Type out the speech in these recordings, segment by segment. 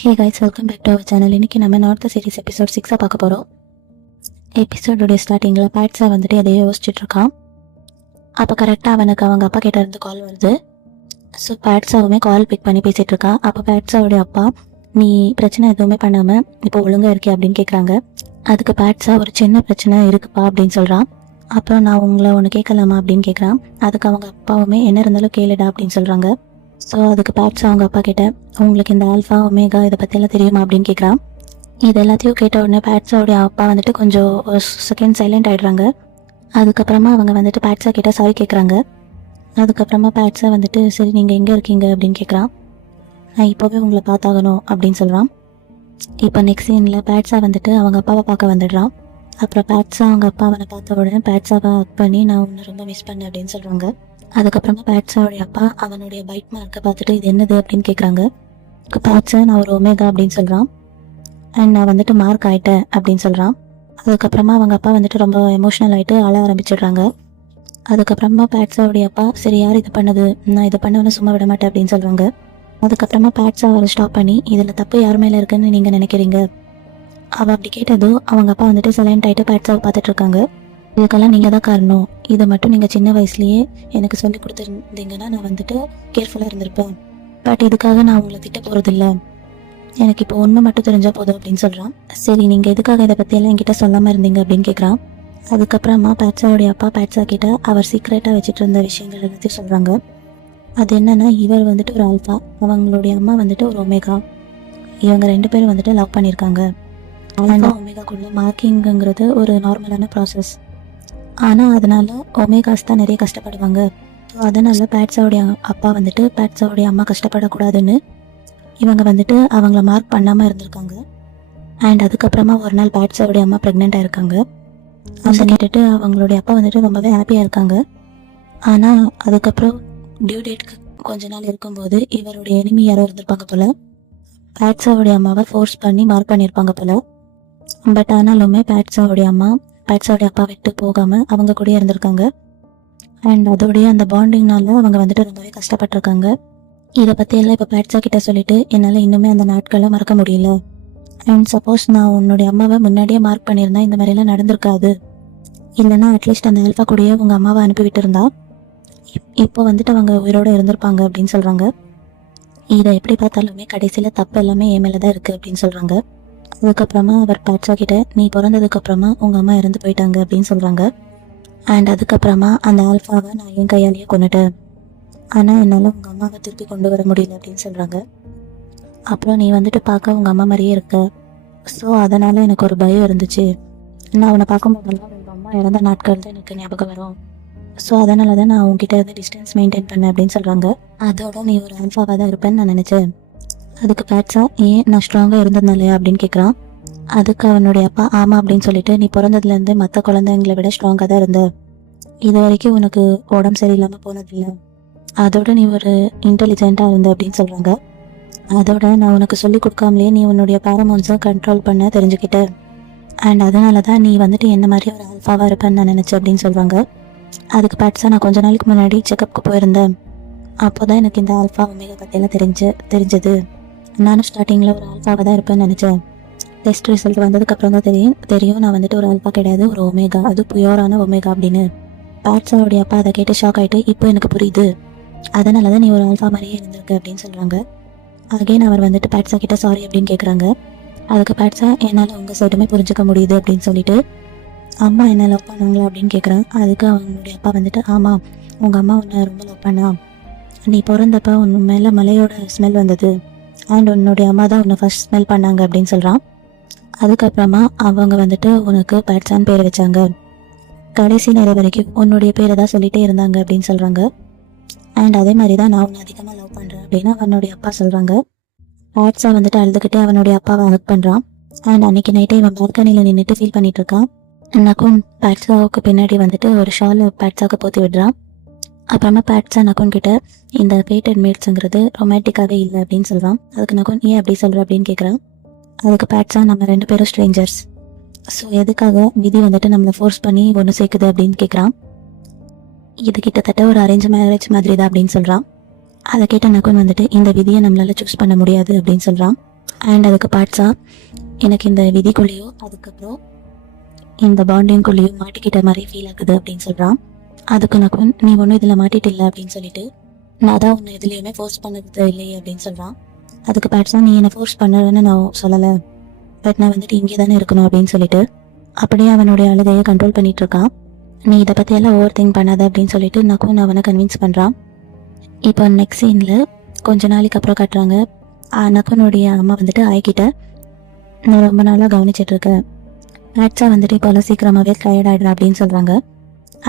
Hey guys, welcome back to our channel. இன்றைக்கி நம்ம north series episode 6 பார்க்க போகிறோம். எபிசோடோடைய ஸ்டார்டிங்கில் பேட்ஸா வந்துட்டு எதையோ யோசிச்சுட்டு இருக்கான். அப்போ கரெக்டாக அவனுக்கு அவங்க அப்பா கிட்ட இருந்து கால் வருது. ஸோ பேட்ஸாவுமே கால் பிக் பண்ணி பேசிகிட்டு இருக்கா. அப்போ பேட்ஸாவுடைய அப்பா, நீ பிரச்சனை எதுவுமே பண்ணாமல் இப்போ ஒழுங்காக இருக்கே அப்படின்னு கேட்குறாங்க. அதுக்கு பேட்ஸா, ஒரு சின்ன பிரச்சனை இருக்குப்பா அப்படின்னு சொல்கிறான். அப்புறம் நான் உங்களை ஒன்று கேட்கலாமா அப்படின்னு கேட்குறான். அதுக்கு அவங்க அப்பாவுமே என்ன இருந்தாலும் கேளுடா அப்படின்னு சொல்கிறாங்க. ஸோ அதுக்கு பேட்ஸா அவங்க அப்பா கிட்ட, உங்களுக்கு இந்த ஆல்ஃபா ஒமேகா இதை பற்றியெல்லாம் தெரியுமா அப்படின்னு கேட்குறான். இது எல்லாத்தையும் கேட்ட உடனே பேட்ஸாவுடைய அப்பா வந்துட்டு கொஞ்சம் ஒரு செகண்ட் சைலண்ட் ஆகிடுறாங்க. அதுக்கப்புறமா அவங்க வந்துட்டு பேட்ஸா கிட்ட சாரி கேட்குறாங்க. அதுக்கப்புறமா பேட்ஸா வந்துட்டு, சரி நீங்கள் எங்கே இருக்கீங்க அப்படின்னு கேட்குறான். நான் இப்போவே உங்களை பார்த்தாகணும் அப்படின்னு சொல்கிறான். இப்போ நெக்ஸ்ட் சீனில் பேட்ஸா வந்துட்டு அவங்க அப்பாவை பார்க்க வந்துடுறான். அப்புறம் பேட்ஸா அவங்க அப்பா அவனை பார்த்த உடனே பேட்ஸாவை ஹக் பண்ணி, நான் உன்னை ரொம்ப மிஸ் பண்ணேன் அப்படின்னு சொல்கிறாங்க. அதுக்கப்புறமா பேட்ஸாவுடைய அப்பா அவனுடைய பைட் மார்க்கை பார்த்துட்டு, இது என்னது அப்படின்னு கேட்குறாங்க. பேட்ஸா, நான் ஒரு ஒமேகா அப்படின்னு சொல்கிறான். அண்ட் நான் வந்துட்டு மார்க் ஆகிட்டேன் அப்படின்னு சொல்கிறான். அதுக்கப்புறமா அவங்க அப்பா வந்துட்டு ரொம்ப எமோஷ்னல் ஆகிட்டு அழ ஆரம்பிச்சிடுறாங்க. அதுக்கப்புறமா பேட்ஸாவுடைய அப்பா, சரி யார் இது பண்ணது, நான் இதை பண்ணவன சும்மா விட மாட்டேன் அப்படின்னு சொல்கிறாங்க. அதுக்கப்புறமா பேட்ஸா அவரை ஸ்டாப் பண்ணி, இதில் தப்பு யார் மேலே இருக்குன்னு நீங்கள் நினைக்கிறீங்க? அவள் அப்படி கேட்டதும் அவங்க அப்பா வந்துட்டு சைலண்ட் ஆகிட்டு பேட்ஸாவை பார்த்துட்டு இருக்காங்க. இதுக்கெல்லாம் நீங்கள் தான் காரணம். இதை மட்டும் நீங்கள் சின்ன வயசுலேயே எனக்கு சொல்லி கொடுத்துருந்தீங்கன்னா நான் வந்துட்டு கேர்ஃபுல்லாக இருந்திருப்பேன். பட் இதுக்காக நான் உங்களை திட்ட போகிறதில்ல. எனக்கு இப்போ உண்மை மட்டும் தெரிஞ்சால் போதும் அப்படின்னு சொல்கிறான். சரி, நீங்கள் எதுக்காக இதை பற்றியெல்லாம் என்கிட்ட சொல்லாமல் இருந்தீங்க அப்படின்னு கேட்குறான். அதுக்கப்புறமா பேட்ஸாவுடைய அப்பா பேட்ஸா கிட்ட அவர் சீக்ரெட்டாக வச்சுட்டு இருந்த விஷயங்கள் எல்லாத்தையும் சொல்கிறாங்க. அது என்னன்னா, இவர் வந்துட்டு ஒரு ஆல்ஃபா, அவங்களுடைய அம்மா வந்துட்டு ஒரு ஒமேகா. இவங்க 2 பேரும் வந்துட்டு லவ் பண்ணியிருக்காங்க. ஆல்ஃபா ஒமேகாக்குள்ள மார்க்கிங்கிறது ஒரு நார்மலான ப்ராசஸ். ஆனால் அதனால் ஒமேகாஸ் தான் நிறைய கஷ்டப்படுவாங்க. ஸோ அதனால் பேட்ஸாவுடைய அப்பா வந்துட்டு பேட்ஸாவுடைய அம்மா கஷ்டப்படக்கூடாதுன்னு இவங்க வந்துட்டு அவங்கள மார்க் பண்ணாமல் இருந்திருக்காங்க. அண்ட் அதுக்கப்புறமா ஒரு நாள் பேட்ஸாவுடைய அம்மா ப்ரெக்னெண்ட்டாக இருக்காங்க. அதை கேட்டுட்டு அவங்களுடைய அப்பா வந்துட்டு ரொம்பவே ஹாப்பியாக இருக்காங்க. ஆனால் அதுக்கப்புறம் டியூ டேட்க்கு கொஞ்ச நாள் இருக்கும்போது இவருடைய எனிமி யாரோ இருந்திருப்பாங்க போல். பேட்ஸாவுடைய அம்மாவை ஃபோர்ஸ் பண்ணி மார்க் பண்ணியிருப்பாங்க போல். பட் ஆனாலுமே பேட்ஸாவுடைய அம்மா பேட்ஸாவுடைய அப்பா விட்டு போகாமல் அவங்க கூட இருந்திருக்காங்க. அண்ட் அதோடைய அந்த பாண்டிங்னால அவங்க வந்துட்டு ரொம்பவே கஷ்டப்பட்டிருக்காங்க. இதை பற்றியெல்லாம் இப்போ பேட்ஸா கிட்ட சொல்லிட்டு, என்னால் இன்னுமே அந்த நாட்களை மறக்க முடியல. அண்ட் சப்போஸ் நான் உன்னுடைய அம்மாவை முன்னாடியே மார்க் பண்ணியிருந்தா இந்த மாதிரிலாம் நடந்திருக்காது. இல்லைனா அட்லீஸ்ட் அந்த ஆல்ஃபா கூடயே உங்கள் அம்மாவை அனுப்பிவிட்டு இருந்தா இப்போ வந்துட்டு அவங்க உயிரோடு இருந்திருப்பாங்க அப்படின்னு சொல்கிறாங்க. இதை எப்படி பார்த்தாலுமே கடைசியில் தப்பு எல்லாமே என் மேலே தான் இருக்குது அப்படின்னு சொல்கிறாங்க. அதுக்கப்புறமா அவர் பேட்ஸா கிட்ட, நீ பிறந்ததுக்கப்புறமா உங்கள் அம்மா இறந்து போயிட்டாங்க அப்படின்னு சொல்கிறாங்க. அண்ட் அதுக்கப்புறமா அந்த ஆல்ஃபாவை நான் என் கையாலேயே கொண்டுட்டேன். ஆனால் என்னால் உங்கள் அம்மாவை திருப்பி கொண்டு வர முடியல அப்படின்னு சொல்கிறாங்க. அப்புறம் நீ வந்துட்டு பார்க்க உங்கள் அம்மா மாதிரியே இருக்க. ஸோ அதனால் எனக்கு ஒரு பயம் இருந்துச்சு. நான் அவனை பார்க்கும்போதெல்லாம் உங்கள் அம்மா இறந்த நாட்கள் தான் எனக்கு ஞாபகம் வரும். ஸோ அதனால தான் நான் உங்ககிட்ட இருந்து டிஸ்டன்ஸ் மெயின்டைன் பண்ணேன் அப்படின்னு சொல்கிறாங்க. அதோட நீ ஒரு ஆல்ஃபாவாக தான் இருப்பேன்னு நான் நினச்சேன். அதுக்கு பேட்ஸா, ஏன் நான் ஸ்ட்ராங்காக இருந்ததுனாலையா அப்படின்னு கேட்குறான். அதுக்கு அவனுடைய அப்பா, ஆமாம் அப்படின்னு சொல்லிட்டு, நீ பிறந்ததுலேருந்து மற்ற குழந்தைங்களை விட ஸ்ட்ராங்காக தான் இருந்த. இது வரைக்கும் உனக்கு உடம்பு சரியில்லாமல் போனதில்லை. அதோட நீ ஒரு இன்டெலிஜென்ட்டாக இருந்த அப்படின்னு சொல்கிறாங்க. அதோட நான் உனக்கு சொல்லி கொடுக்காமலே நீ உன்னுடைய பேரமோன்ஸை கண்ட்ரோல் பண்ண தெரிஞ்சுக்கிட்ட. அண்ட் அதனால தான் நீ வந்துட்டு என்ன மாதிரி ஒரு ஆல்ஃபாவாக இருப்பேன்னு நான் நினச்சேன் அப்படின்னு சொல்கிறாங்க. அதுக்கு பேட்ஸா, நான் கொஞ்ச நாளைக்கு முன்னாடி செக்கப்புக்கு போயிருந்தேன். அப்போ தான் எனக்கு இந்த ஆல்ஃபா ஒமேகா பற்றியெல்லாம் தெரிஞ்சது. நானும் ஸ்டார்டிங்கில் ஒரு ஆல்ஃபாவாக தான் இருப்பேன்னு நினச்சேன். டெஸ்ட் ரிசல்ட் வந்ததுக்கப்புறம் தான் தெரியும் நான் வந்துட்டு ஒரு ஆல்ஃபா கிடையாது, ஒரு ஒமேகா, அது பியூரான ஒமேகா அப்படின்னு. பேட்ஸாவுடைய அப்பா அதை கேட்டு ஷாக் ஆகிட்டு, இப்போ எனக்கு புரியுது, அதனால தான் நீ ஒரு ஆல்ஃபா மாதிரியே இருந்திருக்க அப்படின்னு சொல்கிறாங்க. அகெயின் அவர் வந்துட்டு பேட்ஸா கிட்ட சாரி அப்படின்னு கேட்குறாங்க. அதுக்கு பேட்ஸா, என்னால் உங்கள் சைடுமே புரிஞ்சுக்க முடியுது அப்படின்னு சொல்லிட்டு, அம்மா என்ன லவ் பண்ணாங்களா அப்படின்னு கேட்குறான். அதுக்கு அவங்களுடைய அப்பா வந்துட்டு, ஆமாம், உங்கள் அம்மா உன்னை ரொம்ப லவ் பண்ணா. நீ பிறந்தப்ப உன் மேலே மலையோட ஸ்மெல் வந்தது. அண்ட் உன்னுடைய அம்மா தான் உன்னை ஃபர்ஸ்ட் ஸ்மெல் பண்ணாங்க அப்படின்னு சொல்கிறான். அதுக்கப்புறமா அவங்க வந்துட்டு உனக்கு பேட்ஸான்னு பேர் வச்சாங்க. கடைசி நேரம் வரைக்கும் உன்னுடைய பேரை தான் சொல்லிகிட்டே இருந்தாங்க அப்படின்னு சொல்கிறாங்க. அண்ட் அதே மாதிரி தான் நான் உன்னை அதிகமாக லவ் பண்ணுறேன் அப்படின்னு அவனுடைய அப்பா சொல்கிறாங்க. பேட்ஸா வந்துட்டு அழுதுகிட்டே அவனுடைய அப்பாவை ஹக் பண்ணுறான். அண்ட் அன்றைக்கி நைட்டே இவன் பால்கனியில் நின்றுட்டு ஃபீல் பண்ணிட்டு இருக்கான். நகுன் பேட்ஸாவுக்கு பின்னாடி வந்துட்டு ஒரு ஷால் பேட்ஸாவுக்கு போற்றி விடுறான். அப்புறமா பேட்ஸா நகுன் கிட்ட, இந்த பேட்டட் மேட்ஸுங்கிறது ரொமான்டிக்காகவே இல்லை அப்படின்னு சொல்கிறான். அதுக்கு நகுன், ஏன் அப்படி சொல்கிற அப்படின்னு கேட்குறான். அதுக்கு பேட்ஸா, நம்ம 2 பேரும் ஸ்ட்ரேஞ்சர்ஸ். ஸோ எதுக்காக விதி வந்துட்டு நம்மளை ஃபோர்ஸ் பண்ணி ஒன்று சேர்க்குது அப்படின்னு கேட்குறான். இது கிட்டத்தட்ட ஒரு அரேஞ்ச் மேரேஜ் மாதிரி தான் அப்படின்னு சொல்கிறான். அதை கேட்ட நகுன் வந்துட்டு, இந்த விதியை நம்மளால் சூஸ் பண்ண முடியாது அப்படின்னு சொல்கிறான். அண்ட் அதுக்கு பார்ட்ஸாக எனக்கு இந்த விதிக்குள்ளேயோ அதுக்கப்புறம் இந்த பாண்டிங்குள்ளேயோ மாட்டிக்கிட்ட மாதிரி ஃபீல் ஆகுது அப்படின்னு சொல்கிறான். அதுக்கு நக்குன் நீ ஒன்றும் இதில் மாட்டிட்டு இல்லை அப்படின்னு சொல்லிட்டு நான் தான் ஒன்று இதுலேயுமே ஃபோர்ஸ் பண்ணது இல்லையே அப்படின்னு சொல்கிறான். அதுக்கு பார்ட்ஸாக நீ என்னை ஃபோர்ஸ் பண்ணுறேன்னு நான் சொல்லலை, பட் நான் வந்துட்டு இங்கே தானே இருக்கணும் அப்படின்னு சொல்லிட்டு அப்படியே அவனுடைய அழுதையை கண்ட்ரோல் பண்ணிட்டு இருக்கான். நீ இதை பற்றியெல்லாம் ஓவர் திங்க் பண்ணாத அப்படின்னு சொல்லிட்டு நக்குன் அவனை கன்வின்ஸ் பண்ணுறான். இப்போ நெக்ஸ்ட் சீனில் கொஞ்ச நாளைக்கு அப்புறம் காட்டுறாங்க. நக்குனுடைய அம்மா வந்துட்டு ஆய்கிட்ட நான் ரொம்ப நாளாக கவனிச்சிட்ருக்கேன், ஆக்சுவலாக வந்துட்டு இப்போல்லாம் சீக்கிரமாகவே டயர்ட் ஆகிடுறேன் அப்படின்னு சொல்கிறாங்க.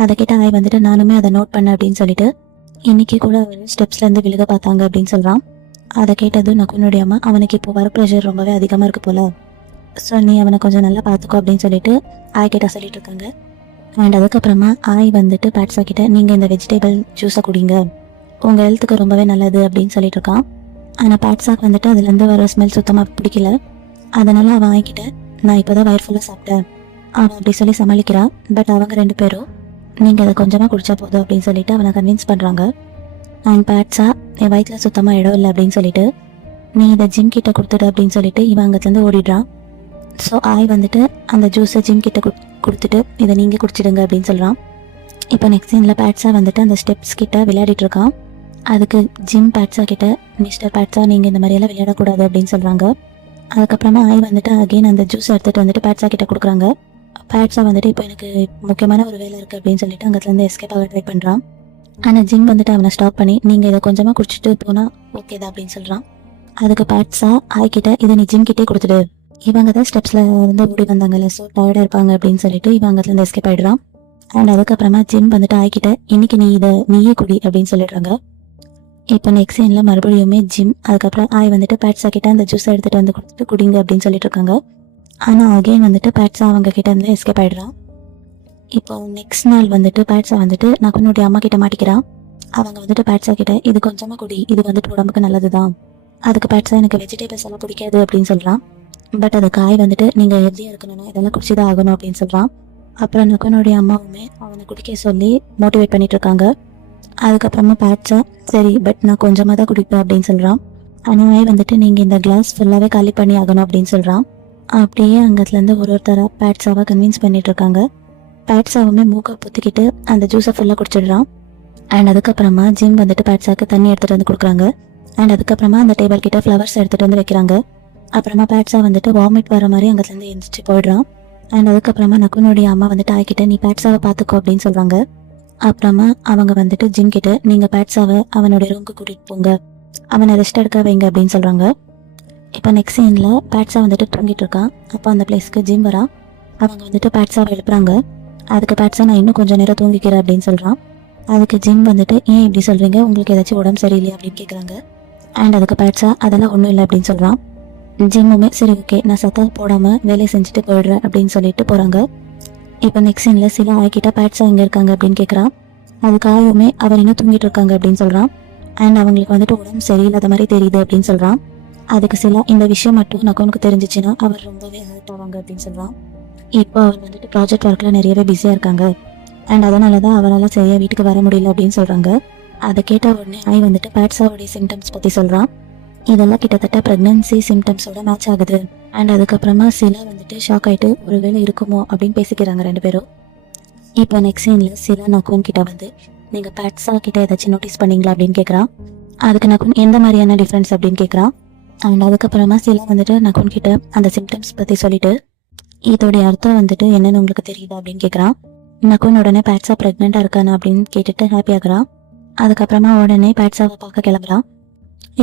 அதை கிட்ட ஆய் வந்துட்டு நானுமே அதை நோட் பண்ணேன் அப்படின்னு சொல்லிட்டு இன்றைக்கி கூட அவர் ஸ்டெப்ஸ்லேருந்து விழுக பார்த்தாங்க அப்படின்னு சொல்கிறான். அதை கேட்டது நக்குனுடைய அம்மா அவனுக்கு இப்போ ஒர்க் ப்ரெஷர் ரொம்பவே அதிகமாக இருக்குது போல், ஸோ நீ அவனை கொஞ்சம் நல்லா பார்த்துக்கோ அப்படின்னு சொல்லிட்டு ஆய் கிட்ட சொல்லிட்டு இருக்காங்க. அண்ட் அதுக்கப்புறமா ஆய் வந்துட்டு பேட்ஸா கிட்ட நீங்கள் இந்த வெஜிடபிள் ஜூஸை குடிங்க, உங்கள் ஹெல்த்துக்கு ரொம்பவே நல்லது அப்படின்னு சொல்லிட்டு இருக்கான். ஆனால் பேட்ஸாக்கு வந்துட்டு அதுலேருந்து வர ஸ்மெல் சுத்தமாக பிடிக்கல. அதனால் அவன் ஆய்கிட்ட நான் இப்போ தான் வயிறு ஃபுல்லாக சாப்பிட்டேன் அவன் அப்படி சொல்லி சமாளிக்கிறான். பட் அவங்க 2 பேரும் நீங்கள் அதை கொஞ்சமாக குடிச்சா போதும் அப்படின்னு சொல்லிட்டு அவனை கன்வின்ஸ் பண்ணுறாங்க. அண்ட் பேட்ஸா என் வயிற்றில் சுத்தமாக இடம் இல்லை அப்படின்னு சொல்லிட்டு நீ இதை ஜிம் கிட்ட கொடுத்துடு அப்படின்னு சொல்லிட்டு இவன் அங்கேருந்து ஓடிடுறான். ஸோ ஆய் வந்துட்டு அந்த ஜூஸை ஜிம் கிட்ட கொடுத்துட்டு இதை நீங்கள் குடிச்சிடுங்க அப்படின்னு சொல்கிறான். இப்போ நெக்ஸ்ட் சீனில் பேட்ஸா வந்துட்டு அந்த ஸ்டெப்ஸ் கிட்ட விளையாடிட்டு இருக்கான். அதுக்கு ஜிம் பேட்ஸா கிட்ட மிஸ்டர் பேட்ஸா நீங்கள் இந்த மாதிரியெல்லாம் விளையாடக்கூடாது அப்படின்னு சொல்கிறாங்க. அதுக்கப்புறமா ஆய் வந்துட்டு அகெயின் அந்த ஜூஸ் எடுத்துகிட்டு வந்துட்டு பேட்ஸா கிட்ட கொடுக்குறாங்க. பேட்ஸா வந்துட்டு இப்போ எனக்கு முக்கியமான ஒரு வேலை இருக்குது அப்படின்னு சொல்லிட்டு அங்கேருந்து எஸ்கேப் ஆக ட்ரை பண்ணுறான். ஆனால் ஜிம் வந்துட்டு அவனை ஸ்டாப் பண்ணி நீங்கள் இதை கொஞ்சமாக குடிச்சிட்டு போனால் ஓகே தான் அப்படின்னு சொல்கிறான். அதுக்கு பேட்ஸா ஆய்கிட்ட இதை நீ ஜிம் கிட்டே கொடுத்துடு, இவங்க தான் ஸ்டெப்ஸில் இருந்து ஓடி வந்தாங்கல்ல, ஸோ டயர்டாக இருப்பாங்க அப்படின்னு சொல்லிட்டு இவன் அங்கேருந்து எஸ்கேப் ஆகிடுறான். அண்ட் அதுக்கப்புறமா ஜிம் வந்துட்டு ஆய்கிட்ட இன்னைக்கு நீ இதை நீயே குடி அப்படின்னு சொல்லிடுறாங்க. இப்போ நெக்ஸ்ட் சீனில் மறுபடியுமே ஜிம் அதுக்கப்புறம் ஆய் வந்துட்டு பேட்ஸா கிட்ட அந்த ஜூஸை எடுத்துகிட்டு வந்து கொடுத்துட்டு குடிங்க அப்படின்னு சொல்லிட்டு இருக்காங்க. ஆனால் அகெயின் வந்துட்டு பேட்ஸா அவங்க கிட்ட இருந்து எஸ்கேப் ஆகிடுறான். இப்போ நெக்ஸ்ட் நாள் வந்துட்டு பேட்ஸா வந்துட்டு நக்குனுடைய அம்மா கிட்ட மாட்டிக்கிறான். அவங்க வந்துட்டு பேட்ஸா கிட்ட இது கொஞ்சமாக குடி, இது வந்துட்டு உடம்புக்கு நல்லது தான். அதுக்கு பேட்ஸா எனக்கு வெஜிடபிள்ஸ் எல்லாம் பிடிக்காது அப்படின்னு சொல்கிறான். பட் அது காய் வந்துட்டு நீங்கள் ஹெல்த்தியாக இருக்கணும்னா இதெல்லாம் குடிச்சுதான் ஆகணும் அப்படின்னு சொல்கிறான். அப்புறம் நக்குனுடைய அம்மாவுமே அவனை குடிக்க சொல்லி மோட்டிவேட் பண்ணிட்டு இருக்காங்க. அதுக்கப்புறமா பேட்ஸா சரி பட் நான் கொஞ்சமாக தான் குடிப்பேன் அப்படின்னு சொல்கிறான். ஆனால் வந்துட்டு நீங்கள் இந்த கிளாஸ் ஃபுல்லாகவே காலி பண்ணி ஆகணும் அப்படின்னு சொல்கிறான். அப்படியே அங்கத்துலேருந்து ஒருத்தராக பேட்ஸாவை கன்வின்ஸ் பண்ணிட்டு இருக்காங்க. பேட்ஸாவுமே மூக்கை பொத்திக்கிட்டு அந்த ஜூஸை ஃபுல்லாக குடிச்சிடுறான். அண்ட் அதுக்கப்புறமா ஜிம் வந்துட்டு பேட்ஸாவுக்கு தண்ணி எடுத்துகிட்டு வந்து கொடுக்குறாங்க. அண்ட் அதுக்கப்புறமா அந்த டேபிள் கிட்ட ஃப்ளவர்ஸ் எடுத்துகிட்டு வந்து வைக்கிறாங்க. அப்புறமா பேட்ஸா வந்துட்டு வாமிட் வர மாதிரி அங்கேருந்து எழுந்திரிச்சு போயிடுறான். அண்ட் அதுக்கப்புறமா நக்குனுடைய அம்மா வந்துட்டு ஆய்கிட்ட நீ பேட்ஸாவை பார்த்துக்கோ அப்படின்னு சொல்கிறாங்க. அப்புறமா அவங்க வந்துட்டு ஜிம் கிட்ட நீங்கள் பேட்ஸாவை அவனுடைய ரூமுக்கு கூட்டிகிட்டு போங்க, அவனை ரெஸ்ட் எடுக்க வைங்க அப்படின்னு சொல்கிறாங்க. இப்போ நெக்ஸ்ட் சீனில் பேட்ஸா வந்துட்டு தூங்கிட்டு இருக்கான். அப்போ அந்த பிளேஸ்க்கு ஜிம் வரா. அவங்க வந்துட்டு பேட்ஸாவை எழுப்புறாங்க. அதுக்கு பேட்ஸா நான் இன்னும் கொஞ்சம் நேரம் தூங்கிக்கிறேன் அப்படின்னு சொல்கிறான். அதுக்கு ஜிம் வந்துட்டு ஏன் இப்படி சொல்கிறீங்க, உங்களுக்கு ஏதாச்சும் உடம்பு சரியில்லையா அப்படின்னு கேட்குறாங்க. அண்ட் அதுக்கு பேட்ஸா அதெல்லாம் ஒன்றும் இல்லை அப்படின்னு சொல்கிறான். ஜிம்முமே சரி ஓகே நான் சத்தா போடாமல் வேலையை செஞ்சுட்டு போயிடுறேன் அப்படின்னு சொல்லிட்டு போகிறாங்க. இப்போ நெக்ஸ்ட் சீனில் சில ஆய்கிட்ட பேட்ஸா எங்கே இருக்காங்க அப்படின்னு கேட்குறான். அதுக்கு ஆயுமே அவர் இன்னும் தூங்கிட்டு இருக்காங்க அப்படின்னு சொல்கிறான். அண்ட் அவங்களுக்கு வந்துட்டு உடம்பு சரியில்லாத மாதிரி தெரியுது அப்படின்னு சொல்கிறான். அதுக்கு சில இந்த விஷயம் மட்டும் நக்குனுக்கு தெரிஞ்சிச்சுன்னா அவர் ரொம்பவே ஹர்ட் ஆவாங்க அப்படின்னு சொல்கிறான். இப்போ அவர் வந்துட்டு ப்ராஜெக்ட் ஒர்க்கில் நிறையவே பிஸியாக இருக்காங்க. அண்ட் அதனால தான் அவரால் சரியாக வீட்டுக்கு வர முடியல அப்படின்னு சொல்கிறாங்க. அதை கேட்ட உடனே ஆய் வந்துட்டு பேட்ஸாவுடைய சிம்டம்ஸ் பற்றி சொல்கிறான். இதெல்லாம் கிட்டத்தட்ட ப்ரெக்னன்சி சிம்டம்ஸோட மேட்ச் ஆகுது. அண்ட் அதுக்கப்புறமா சிலா வந்துட்டு ஷாக் ஆகிட்டு ஒரு வேளை இருக்குமோ அப்படின்னு பேசிக்கிறாங்க 2 பேரும். இப்போ நெக்ஸ்ட் சீனில் சிலா நக்குன் கிட்ட வந்து நீங்கள் பேட்ஸா கிட்ட ஏதாச்சும் நோட்டீஸ் பண்ணீங்களா அப்படின்னு கேட்குறான். அதுக்கு நக்குன் எந்த மாதிரியான டிஃப்ரென்ஸ் அப்படின்னு கேட்குறான். அண்ட் அதுக்கப்புறமா சிலா வந்துட்டு நக்குன் கிட்ட அந்த சிம்டம்ஸ் பற்றி சொல்லிட்டு இதோடைய அர்த்தம் வந்துட்டு என்னன்னு உங்களுக்கு தெரியுதா அப்படின்னு கேட்குறான். நக்குன் உடனே பேட்ஸா ப்ரெக்னெண்ட்டாக இருக்கானா அப்படின்னு கேட்டுட்டு ஹாப்பி ஆகுறான். அதுக்கப்புறமா உடனே பேட்ஸாவை பார்க்க கிளம்புறான்.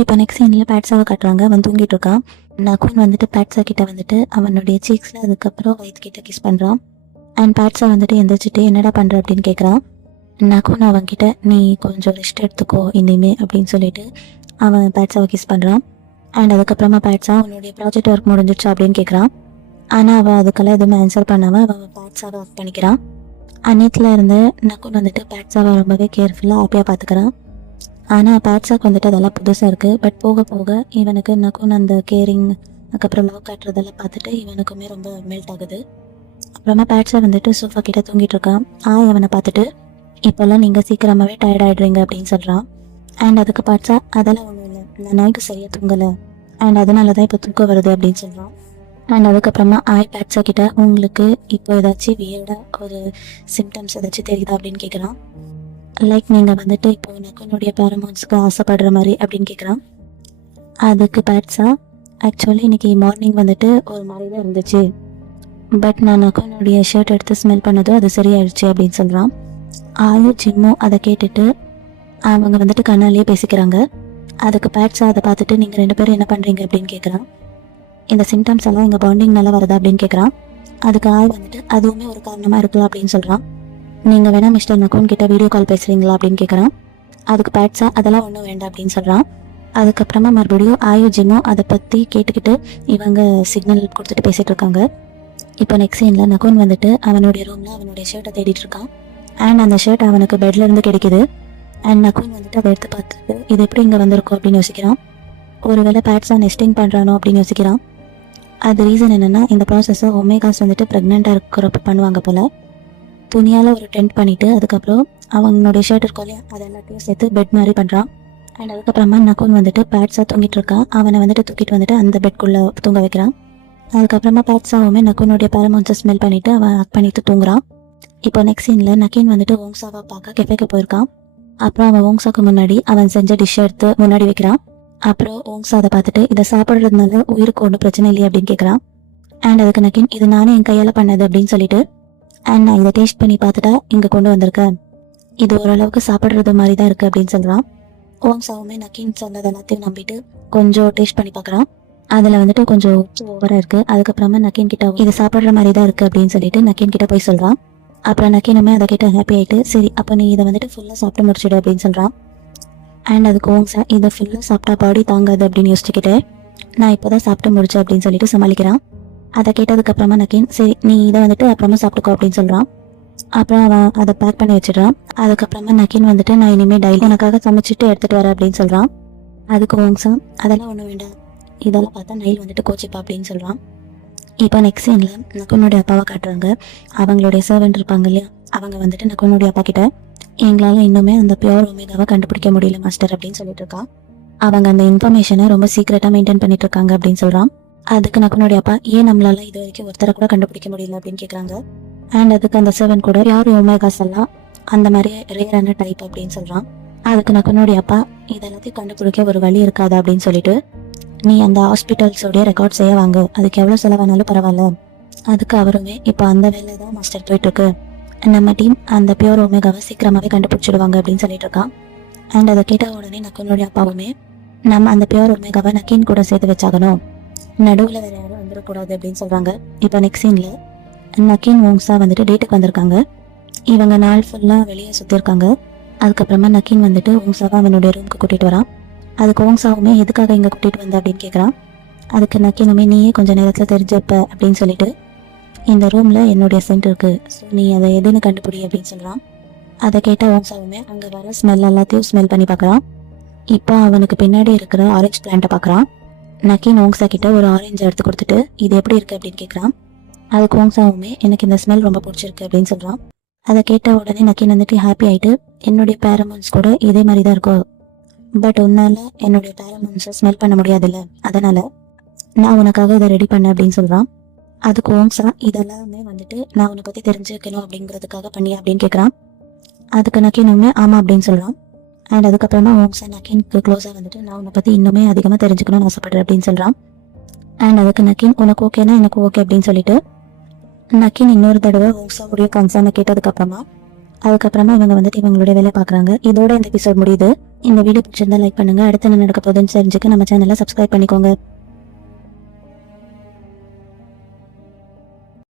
இப்போ நெக்ஸ்ட் சீனில் பேட்ஸாவை காட்டுறாங்க. அவன் தூங்கிட்டு இருக்கான். நக்குன் வந்துட்டு பேட்ஸா கிட்ட வந்துட்டு அவனுடைய சீக்ஸில் அதுக்கப்புறம் வயிற்றுக்கிட்ட கிஸ் பண்ணுறான். அண்ட் பேட்ஸா வந்துட்டு எந்திரிச்சிட்டு என்னடா பண்ணுற அப்படின்னு கேட்குறான். நக்குன் அவன்கிட்ட நீ கொஞ்சம் ரெஸ்ட் எடுத்துக்கோ இனிமே அப்படின்னு சொல்லிட்டு அவன் பேட்ஸாவை கிஸ் பண்ணுறான். அண்ட் அதுக்கப்புறமா பேட்ஸா உன்னுடைய ப்ராஜெக்ட் ஒர்க் முடிஞ்சிடுச்சா அப்படின்னு கேட்குறான். ஆனால் அவள் அதுக்கெல்லாம் எதுவுமே ஆன்சர் பண்ணாமல் அவன் பேட்ஸாவை ஒர்க் பண்ணிக்கிறான். அன்னைத்துல இருந்து நக்குன் வந்துட்டு பேட்ஸாவை ரொம்பவே கேர்ஃபுல்லாக ஹாப்பியாக பார்த்துக்கிறான். ஆனால் பேட்ஸாக்கு வந்துட்டு அதெல்லாம் புதுசாக இருக்குது. பட் போக போக இவனுக்கு நக்குன் அந்த கேரிங் அதுக்கப்புறம் லவ் காட்டுறதெல்லாம் பார்த்துட்டு இவனுக்குமே ரொம்ப மெல்ட் ஆகுது. அப்புறமா பேட்ஸா வந்துட்டு சோஃபா கிட்ட தூங்கிட்டு இருக்கான். அவனை பார்த்துட்டு இப்போல்லாம் நீங்கள் சீக்கிரமாகவே டயர்ட் ஆகிடுறீங்க அப்படின்னு சொல்கிறான். அண்ட் அதுக்கு பேட்ஸா அதெல்லாம் ஒன்றும் இல்லை, நான் நைட்டு சரியாக தூங்கலை, அண்ட் அதனால தான் இப்போ தூக்கம் வருது அப்படின்னு சொல்கிறான். அண்ட் அதுக்கப்புறமா பேட்ஸா கிட்ட உங்களுக்கு இப்போ ஏதாச்சும் வியர்டாக ஒரு சிம்டம்ஸ் ஏதாச்சும் தெரியுதா அப்படின்னு கேட்குறான். லைக் நீங்கள் வந்துட்டு இப்போ நக்குனுடைய பேரமோன்ஸ்க்கு ஆசைப்படுற மாதிரி அப்படின்னு கேட்குறான். அதுக்கு பேட்ஸா ஆக்சுவலி இன்னைக்கு மார்னிங் வந்துட்டு ஒரு மாதிரி தான் இருந்துச்சு, பட் நான் நக்குனுடைய ஷர்ட் எடுத்து ஸ்மெல் பண்ணதும் அது சரியாயிடுச்சு அப்படின்னு சொல்கிறான். ஆயு ஜிம்மும் அதை கேட்டுட்டு அவங்க வந்துட்டு கண்ணாலேயே பேசிக்கிறாங்க. அதுக்கு பேட்ஸா அதை பார்த்துட்டு நீங்கள் 2 பேரும் என்ன பண்ணுறீங்க அப்படின்னு கேட்குறான். இந்த சிம்டம்ஸ் எல்லாம் எங்கள் பாண்டிங் நல்லா வருதா அப்படின்னு கேட்குறான். அதுக்கு ஆய் வந்துட்டு அதுவுமே ஒரு காரணமாக இருக்கலாம் அப்படின்னு சொல்கிறான். நீங்கள் வேணா மிஸ்டர் நக்குன் கிட்ட வீடியோ கால் பேசுகிறீங்களா அப்படின்னு கேட்குறான். அதுக்கு பேட்ஸா அதெல்லாம் ஒன்றும் வேண்டாம் அப்படின்னு சொல்கிறான். அதுக்கப்புறமா மறுபடியும் ஆயு ஜிம்மும் அதை பற்றி கேட்டுக்கிட்டு இவங்க சிக்னல் கொடுத்துட்டு பேசிகிட்டு இருக்காங்க. இப்போ நெக்ஸ்ட் சீனில் நக்குன் வந்துட்டு அவனுடைய ரூமில் அவனுடைய ஷர்ட்டை தேடிட்டு இருக்கான். அண்ட் அந்த ஷர்ட் அவனுக்கு பெட்ல இருந்து கிடைக்குது. அண்ட் நக்குன் வந்துட்டு அதை எடுத்து பார்த்துட்டு இது எப்படி இங்கே வந்திருக்கும் அப்படின்னு யோசிக்கிறான். ஒருவேளை பேட்ஸா நெஸ்டிங் பண்ணுறானோ அப்படின்னு யோசிக்கிறான். அது ரீசன் என்னென்னா இந்த ப்ராசஸை ஒமேகாஸ் வந்துட்டு ப்ரெக்னெண்ட்டாக இருக்கிறப்ப பண்ணுவாங்க போல். துணியால் ஒரு டென்ட் பண்ணிவிட்டு அதுக்கப்புறம் அவங்களுடைய ஷர்ட் இருக்கும் இல்லையா அது எல்லாத்தையும் சேர்த்து பெட் மாதிரி பண்ணுறான். அண்ட் அதுக்கப்புறமா நக்குன் வந்துட்டு பேட்ஸாக தூங்கிட்டு இருக்கான். அவனை வந்துட்டு தூக்கிட்டு வந்துட்டு அந்த பெட்குள்ளே தூங்க வைக்கிறான். அதுக்கப்புறமா பேட்ஸாவுமே நக்குனுடைய பேரமோன்ஸை ஸ்மெல் பண்ணிவிட்டு அவன் ஹக் பண்ணிட்டு தூங்குறான். இப்போ நெக்ஸ்ட் சீனில் நக்கீன் வந்துட்டு ஓங்ஸாவை பார்க்க கெஃபேக்கு போயிருக்கான். அப்புறம் அவன் ஓங்ஸாக்கு முன்னாடி அவன் செஞ்ச டிஷ்ஷை எடுத்து முன்னாடி வைக்கிறான். அப்புறம் ஓங்ஸா அதை பார்த்துட்டு இதை சாப்பிட்றதுனால உயிருக்கு ஒன்றும் பிரச்சனை இல்லையா அப்படின்னு கேட்குறான். அண்ட் அதுக்கு நக்கீன் இது நானே என் கையால் பண்ணது அப்படின்னு சொல்லிட்டு அண்ட் நான் இதை டேஸ்ட் பண்ணி பார்த்துட்டா இங்கே கொண்டு வந்திருக்கேன், இது ஓரளவுக்கு சாப்பிட்றது மாதிரி தான் இருக்குது அப்படின்னு சொல்கிறான். ஓங்ஸாவுமே நக்கீன் சொன்னது எல்லாத்தையும் நம்பிட்டு கொஞ்சம் டேஸ்ட் பண்ணி பார்க்குறான். அதில் வந்துட்டு கொஞ்சம் ஓவராக இருக்குது. அதுக்கப்புறமா நக்கீன் கிட்ட இது சாப்பிட்ற மாதிரி தான் இருக்குது அப்படின்னு சொல்லிட்டு நக்கீன் கிட்ட போய் சொல்கிறான். அப்புறம் நக்கீனுமே அதை கிட்ட ஹாப்பி ஆகிட்டு சரி அப்போ நீ இதை வந்துட்டு ஃபுல்லாக சாப்பிட்டு முடிச்சிடு அப்படின்னு சொல்கிறான். அண்ட் அதுக்கு ஓங்ஸா இதை ஃபுல்லாக சாப்பிட்டா பாடி தாங்காது அப்படின்னு யோசிச்சுக்கிட்டு நான் இப்போ தான் சாப்பிட்டு முடிச்சேன் அப்படின்னு சொல்லிட்டு சமாளிக்கிறான். அதை கேட்டதுக்கப்புறமா நக்கீன் சரி நீ இதை வந்துட்டு அப்புறமா சாப்பிட்டுக்கோ அப்படின்னு சொல்கிறான். அப்புறம் அவன் அதை பேக் பண்ணி வச்சிடறான். அதுக்கப்புறமா நக்கீன் வந்துட்டு நான் இனிமேல் டெய்லி எனக்காக சமைச்சிட்டு எடுத்துகிட்டு வரேன் அப்படின்னு சொல்கிறான். அதுக்கு ஓங்ஸா அதெல்லாம் ஒன்றும் வேண்டாம், இதெல்லாம் பார்த்தா நைல் வந்துட்டு கோச்சிப்பா அப்படின்னு சொல்கிறான். இப்போ நெக்ஸ்ட் சீனில் நக்குனுடைய அப்பாவை காட்டுறாங்க. அவங்களுடைய சர்வெண்ட் இருப்பாங்க இல்லையா அவங்க வந்துட்டு நக்குனுடைய அப்பா கிட்ட எங்களால் இன்னுமே அந்த பியூர் ஒமேகாவை கண்டுபிடிக்க முடியல மாஸ்டர் அப்படின்னு சொல்லிட்டு இருக்கான். அவங்க அந்த இன்ஃபர்மேஷனை ரொம்ப சீக்ரெட்டாக மெயின்டைன் பண்ணிட்டு இருக்காங்க அப்படின்னு சொல்கிறான். அதுக்கு நக்குனுடைய அப்பா ஏன் நம்மளால இது வரைக்கும் ஒருத்தரை கூட கண்டுபிடிக்க முடியல அப்படின்னு கேட்குறாங்க. அண்ட் அதுக்கு அந்த சர்வெண்ட் கூட பியூர் ஒமேகாஸ் எல்லாம் அந்த மாதிரி ரேரான டைப் அப்படின்னு சொல்கிறான். அதுக்கு நக்குனுடைய அப்பா இதெல்லாத்தையும் கண்டுபிடிக்க ஒரு வழி இருக்காது அப்படின்னு சொல்லிட்டு நீ அந்த ஹாஸ்பிட்டல்ஸோடைய ரெக்கார்ட் செய்ய வாங்க, அதுக்கு எவ்வளோ செலவானாலும் பரவாயில்ல. அதுக்கு அவருமே இப்போ அந்த வேலை தான் மாஸ்டர் போயிட்டுருக்கு, நம்ம டீம் அந்த பியூர் ஒமேகாவை சீக்கிரமாகவே கண்டுபிடிச்சிடுவாங்க அப்படின்னு சொல்லிட்டு இருக்கான். அண்ட் அதை கேட்ட உடனே நக்குனுடைய அப்பாவுமே நம்ம அந்த பியூர் ஒமேகாவை நக்கீன் கூட சேர்த்து வச்சாகணும், நடுவில் வேறு யாரும் வந்துடக்கூடாது அப்படின்னு சொல்கிறாங்க. இப்போ நெக்ஸ்ட் சீனில் நக்கீன் ஓங்ஸா வந்துட்டு டேட்டுக்கு வந்திருக்காங்க. இவங்க நாள் ஃபுல்லாக வெளியே சுற்றிருக்காங்க. அதுக்கப்புறமா நக்கீன் வந்துட்டு ஓங்ஸாவை அவனுடைய ரூமுக்கு கூட்டிகிட்டு வரான். அதுக்கு ஓங்ஸாவுமே எதுக்காக இங்கே கூட்டிகிட்டு வந்த அப்படின்னு கேட்குறான். அதுக்கு நக்கீனுமே நீயே கொஞ்சம் நேரத்தில் தெரிஞ்சுப்ப அப்படின்னு சொல்லிட்டு இந்த ரூமில் என்னுடைய சென்ட் இருக்குது, ஸோ நீ அதை எதுன்னு கண்டுபிடி அப்படின்னு சொல்கிறான். அதை கேட்டால் ஓங்ஸாவுமே அங்கே வர ஸ்மெல் எல்லாத்தையும் ஸ்மெல் பண்ணி பார்க்குறான். இப்போ அவனுக்கு பின்னாடி இருக்கிற ஆரஞ்சு பிளான்ட்டை பார்க்குறான். நக்கீன் ஓங்ஸா கிட்ட ஒரு ஆரஞ்சு எடுத்து கொடுத்துட்டு இது எப்படி இருக்குது அப்படின்னு கேட்குறான். அதுக்கு ஓங்ஸாவுமே எனக்கு இந்த ஸ்மெல் ரொம்ப பிடிச்சிருக்கு அப்படின்னு சொல்கிறான். அதை கேட்ட உடனே நக்கீன் வந்துட்டு ஹாப்பி ஆகிட்டு என்னுடைய பேரமோன்ஸ் கூட இதே மாதிரி தான் இருக்கும், பட் உன்னால் என்னுடைய பேரமோன்ஸை ஸ்மெல் பண்ண முடியாதுல்ல, அதனால் நான் உனக்காக இதை ரெடி பண்ணேன் அப்படின்னு சொல்கிறான். அதுக்கு ஓங்ஸா இதெல்லாமே வந்துட்டு நான் உன்னை பற்றி தெரிஞ்சுக்கணும் அப்படிங்கிறதுக்காக பண்ணி அப்படின்னு கேட்குறான். அதுக்கு நக்கீனுமே ஆமாம் அப்படின்னு சொல்கிறான். அண்ட் அதுக்கப்புறமா ஓங்ஸா நக்கீனுக்கு க்ளோஸாக வந்துட்டு நான் உன்னை பற்றி இன்னுமே அதிகமாக தெரிஞ்சுக்கணும்னு ஆசைப்படுறேன் அப்படின்னு சொல்கிறான். அண்ட் அதுக்கு நக்கீன் உனக்கு ஓகேனா எனக்கு ஓகே அப்படின்னு சொல்லிட்டு நக்கீன் இன்னொரு தடவை ஓங்ஸாவுடைய கன்சர்னை கேட்டதுக்கப்புறமா அதுக்கப்புறமா இவங்க வந்துட்டு இவங்களுடைய வேலை பார்க்குறாங்க. இதோட இந்த எபிசோட் முடியுது. இந்த வீடியோ பிடிச்சிருந்தா லைக் பண்ணுங்கள். அடுத்து என்ன நடக்க போகுதுன்னு தெரிஞ்சுக்க நம்ம சேனலை சப்ஸ்கிரைப் பண்ணிக்கோங்க.